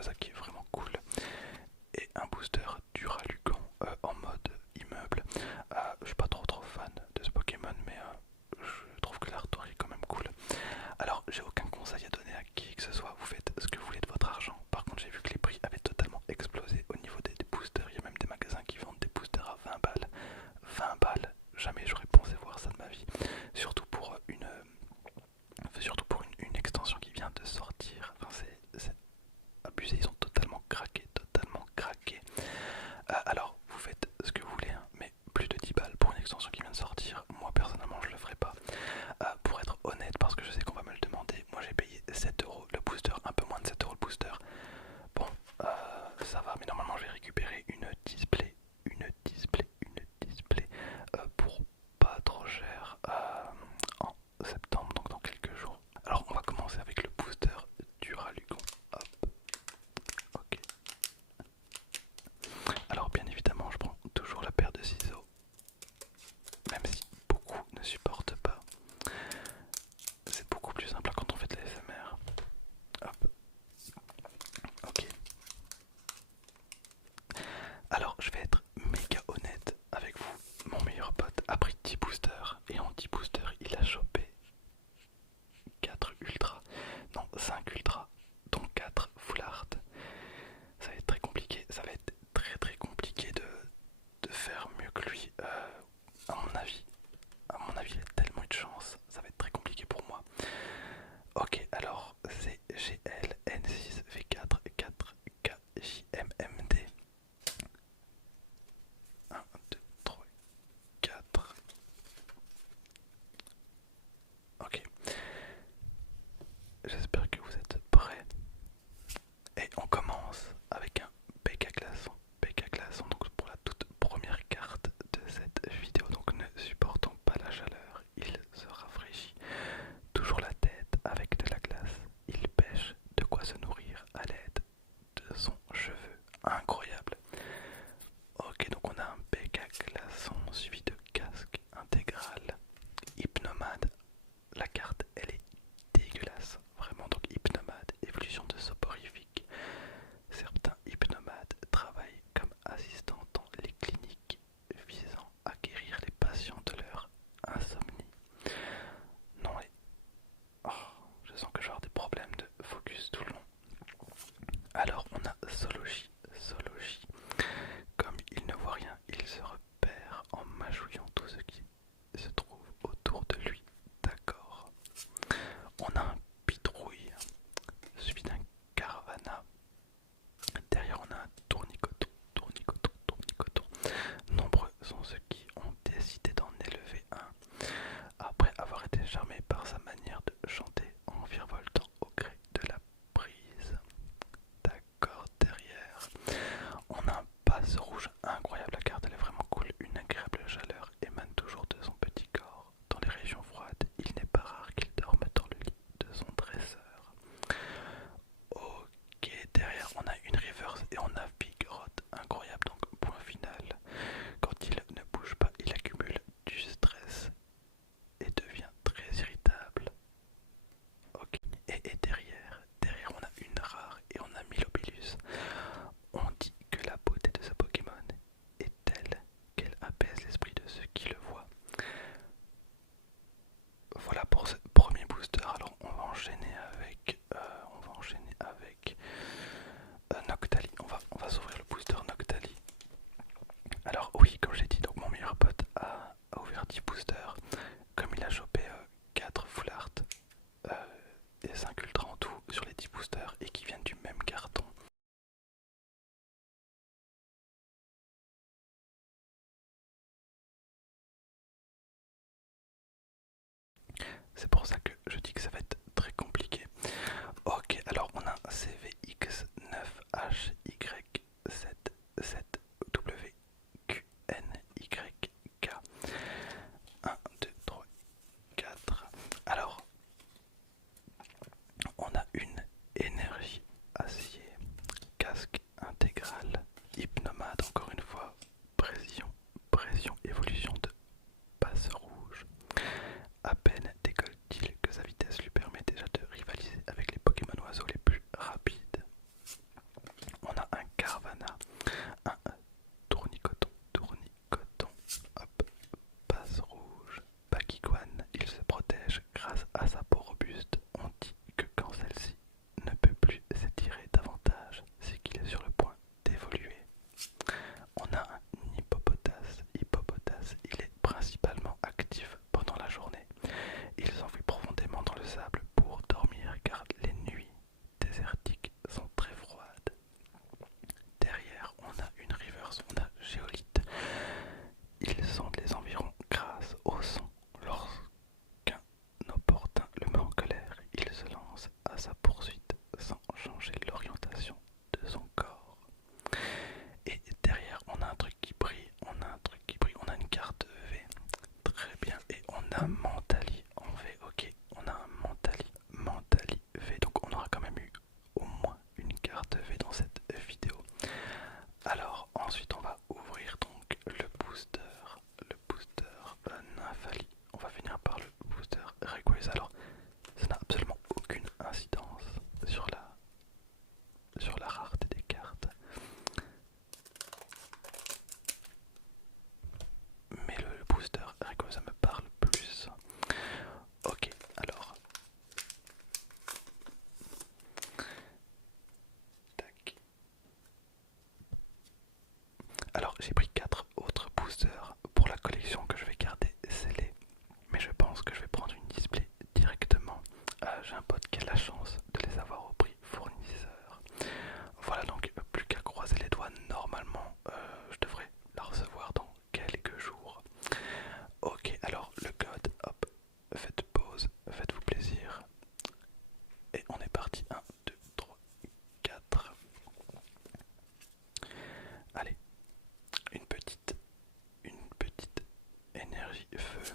vois ça qui est vraiment cool. Et un booster Duralucan en mode immeuble. Je suis pas trop fan de ce Pokémon, mais je trouve que l'artwork est quand même cool. Alors, j'ai aucun conseil à donner à qui que ce soit, vous faites ce que vous voulez de votre argent. Par contre, j'ai vu que les prix avaient totalement explosé au niveau des boosters. Il y a même des magasins qui vendent des boosters à 20 balles. 20 balles, jamais j'aurais pensé voir ça de ma vie. Surtout pour une extension qui vient de sortir. Enfin, c'est abusé, ils ont totalement craqué, totalement craqué. Alors, vous faites ce que vous voulez, hein, mais plus de 10 balles pour une extension qui vient de sortir, moi personnellement je le ferai pas. Pour être honnête, parce que je sais qu'on va me le demander, moi j'ai payé 7 euros le booster, un peu moins de 7 euros le booster. Bon, ça va, mais normalement je vais récupérer une display pour pas trop cher en septembre, donc dans quelques jours. Alors on va commencer avec le booster Duralugon. Hop, ok. Alors bien évidemment je prends toujours la paire de ciseaux, même si beaucoup ne supportent pas. C'est beaucoup plus simple quand on fait de la l'ASMR. Hop, ok. Alors je vais être méga honnête avec vous. Mon meilleur pote a pris 10 boosters et en 10 boosters il a chopé 4 ultras, non 5 ultras, dont 4 full art. Ça va être très compliqué, ça va être très compliqué de faire mieux que lui, à mon avis. À mon avis, il a tellement eu de chance, ça va être très compliqué pour moi. Ok, alors c'est GL N6 V4 4 KJMMD. 1, 2, 3, 4. Ok, j'espère que vous êtes prêts. Et on commence avec un PK glaçon. PK glaçon, donc pour la toute première carte de cette vidéo. Donc ne supportant pas la chaleur, il se rafraîchit toujours la tête avec de la glace. Il pêche de quoi se nourrir à l'aide de son cheveu. Incroyable. Ok, donc on a un PK glaçon suivi de casque intégral. Hypnomade. La carte, elle est dégueulasse. Vraiment, donc Hypnomade, évolution de soporifique. Certains hypnomades travaillent comme assistants dans les cliniques visant à guérir les patients de leur insomnie. Non, et... oh, je sens que je vais avoir des problèmes de focus tout le long. Alors, on a Sology. Sology. Comme il ne voit rien, il se repère en mâchouillant tout ce qui se trouve autour de lui. D'accord. On a un Pitrouille, suivi d'un Caravana. Derrière, on a un Tournicoton, Tournicoton, Tournicoton. Nombreux sont ceux qui ont décidé d'en élever un, après avoir été charmés par sa manière de chanter en virevoltant au gré de la brise. D'accord, derrière, on a un Passe rouge incroyable. La carte, elle est vraiment cool. Une agréable chaleur émane toujours de son petit corps. Dans les régions froides, il n'est pas rare qu'il dorme dans le lit de son dresseur. Ok, derrière on a une reverse et on a Big Rod, incroyable, donc point final. Quand il ne bouge pas, il accumule du stress et devient très irritable. Ok, et derrière on a une rare et on a Milopilus. On dit que la beauté de ce Pokémon est telle qu'elle apaise l'esprit de ceux qui le voient. Voilà pour ce premier booster. Alors on va enchaîner avec Noctali. On va s'ouvrir le booster Noctali. Alors oui, comme j'ai dit, donc mon meilleur pote a ouvert 10 boosters. Comme il a chopé 4 full art et 5 ultra en tout sur les 10 boosters et qui viennent du même carton. C'est pour ça que je dis que ça va être très compliqué. Ok, alors on a un CVX9HY77WQNYK. 1, 2, 3, 4. Alors, on a une énergie acier, casque intégral, hypnomade encore une fois, pression, évolution de passe rouge. À peine décolle-t-il que sur la rareté des cartes. Mais le booster Rico, ça me parle plus. Ok, alors. Tac. Alors j'ai pris 4 autres boosters pour la collection que je vais garder scellée. Mais je pense que je vais prendre une display directement. J'ai un pote qui a la chance de les avoir au prix fournisseur. Voilà, donc plus qu'à croiser les doigts. Normalement je devrais la recevoir dans quelques jours. Ok, alors le code, hop, faites pause, faites-vous plaisir. Et on est parti. 1, 2, 3, 4. Allez, une petite énergie feu.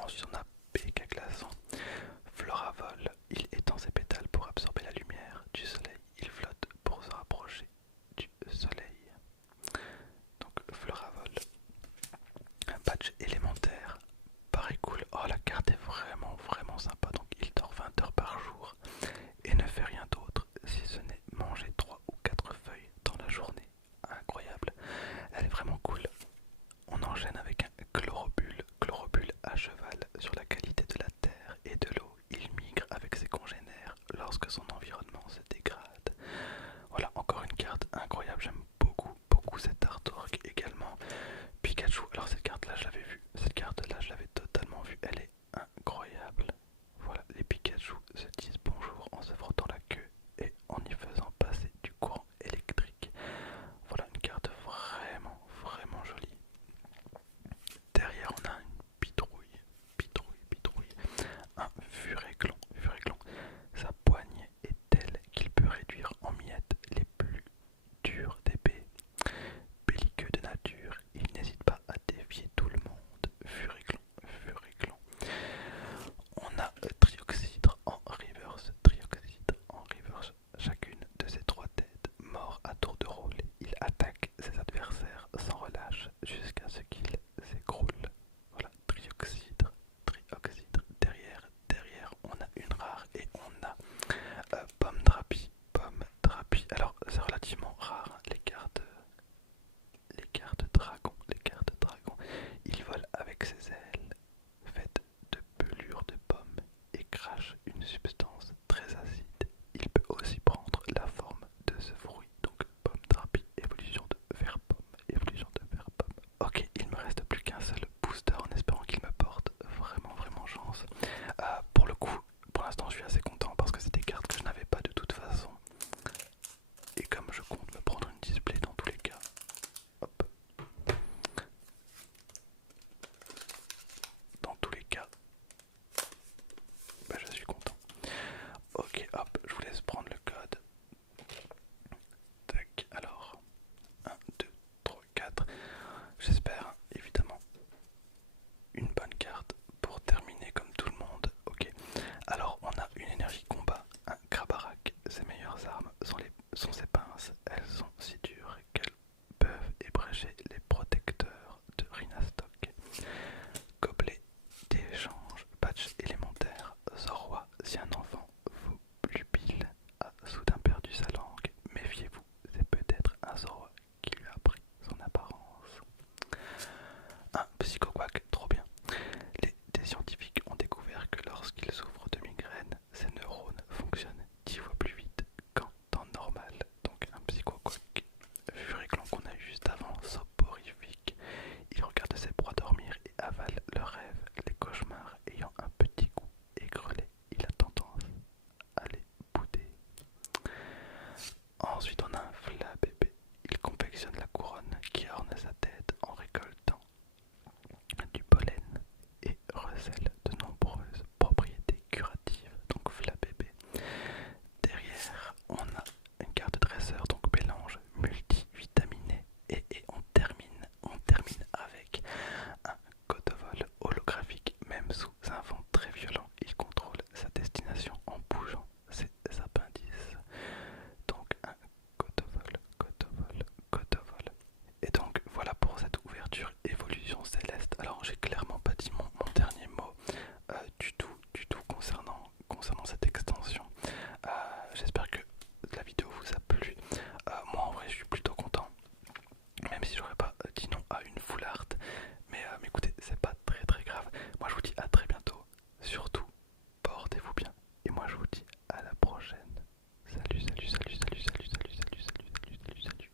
Ensuite on a PK glaçant. Floravol, il étend ses pétales pour absorber la lumière du soleil. Il flotte pour se rapprocher du soleil. Donc Floravol. Un patch élémentaire. Paraît cool. Oh, la carte est vraiment sympa. Donc il dort 20 heures par jour et ne fait rien d'autre si ce n'est manger 3 ou 4 feuilles dans la journée. Incroyable. Elle est vraiment cool. On enchaîne avec un Chlorobule à cheval sur la qualité de la terre et de l'eau. Il migre avec ses congénères lorsque son environnement se dégrade. Voilà, encore une carte incroyable. J'aime beaucoup cet artwork également. Pikachu, alors cette carte là je l'avais vue. Cette carte là je l'avais totalement vue. Elle est incroyable. Voilà, les Pikachu se disent bonjour en se frottant la queue et en y faisant passer du courant électrique. Voilà une carte vraiment jolie. Derrière on a une pitrouille, un Furéclon. Sa poigne est telle qu'il peut réduire en miettes les plus durs d'épée. Belliqueux de nature, il n'hésite pas à défier tout le monde. Furéclon. On a Trioxydre en reverse. Chacune de ses 3 têtes, mort à tour de rôle, il attaque ses adversaires sans relâche jusqu'à ce qu'ils s'écroulent. Voilà, Trioxydre. Derrière, on a une rare et on a Pomme Drapi. Alors, c'est relativement rare, hein, les cartes dragon. Il vole avec ses ailes, faites de pelure de pomme et crache une substance très acide. Il peut aussi prendre la forme de ce fruit. Donc Pomme Drapi, évolution de vers pomme. Ok, il me reste plus qu'un seul booster en espérant qu'il me porte vraiment chance. Pour le coup, pour l'instant je suis assez content parce que c'est des cartes que je n'avais pas de toute façon. Et comme je compte me prendre une display dans tous les cas, hop. Dans tous les cas, bah, je suis content. Ok, hop, je vous laisse prendre le code. Tac, alors 1, 2, 3, 4. J'espère évidemment une bonne carte pour terminer comme tout le monde. Ok, alors on a une énergie combat, un Krabarak. Ses meilleures armes sont ses